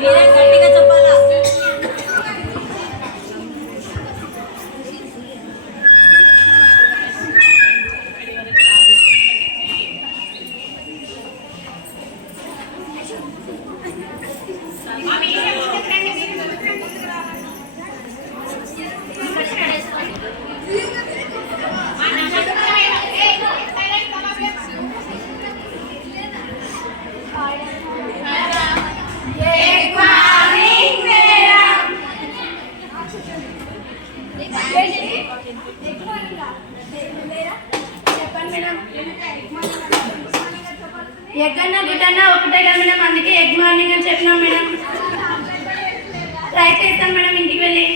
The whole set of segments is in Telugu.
మీరే గట్టిగా చెప్పాలా? ఎగ్గన్నా గుడ్డన్నా ఒకటే కదా మేడం, అందుకే ఎగ్ మార్నింగ్ అని చెప్పినాం మేడం. ట్రై చేస్తాం మేడం ఇంటికి వెళ్ళి.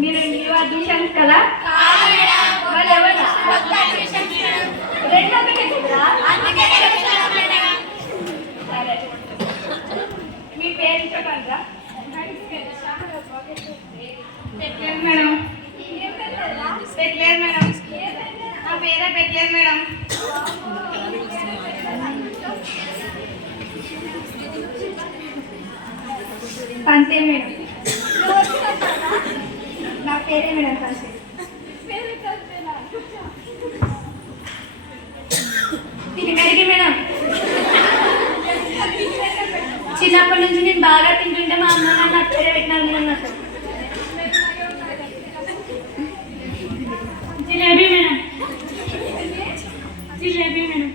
మీరు న్యూ అడ్మిషన్స్ కదా? వాళ్ళు ఎవరు? రెండో సరే, మీ పేరు చెప్పండి. పెట్టలేదు మేడం. పెట్టలేదు మేడం. నా పేరే పెట్టలేదు మేడం. పంతే మేడం. నా పేరే మేడం పంతే. తినగలిగి మేడం. చిన్నప్పటి నుంచి నేను బాగా తింటుంటే మా అమ్మ నా పేరే పెట్టినారు మేడం. నాకు జిలేబీ మేడం. జిలేబీ మేడం.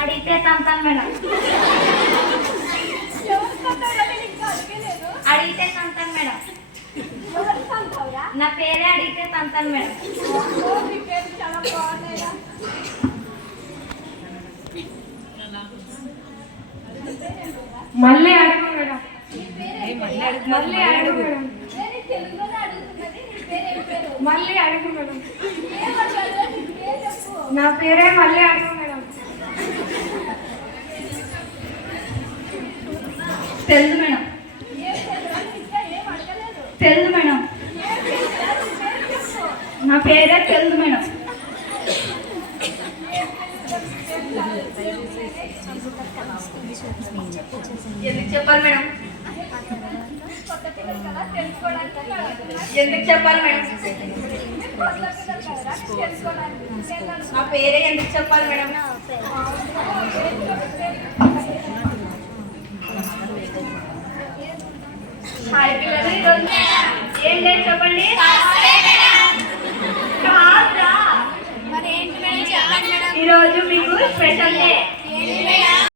అడిగితే తంతాను మేడం. అడిగితే తంతాను మేడం. నా పేరే అడిగితే తంతాను మేడం. మళ్ళీ అడుగు మేడం. మళ్ళీ అడుగు మేడం. మళ్ళీ అడుగు మేడం. నా పేరే మళ్ళీ అడుగు మేడం. తెలుసు మేడం. తెలుసు మేడం. నా పేరే తెలుసు మేడం. ఎందుకు చెప్పాలి మేడం? ఎందుకు చెప్పాలి మేడం? నా పేరే ఎందుకు చెప్పాలి మేడం? హాయ్ పిల్లలు, ఈరోజు ఏం లేదు చెప్పండి. ఈరోజు మీకు స్పెషల్ డే.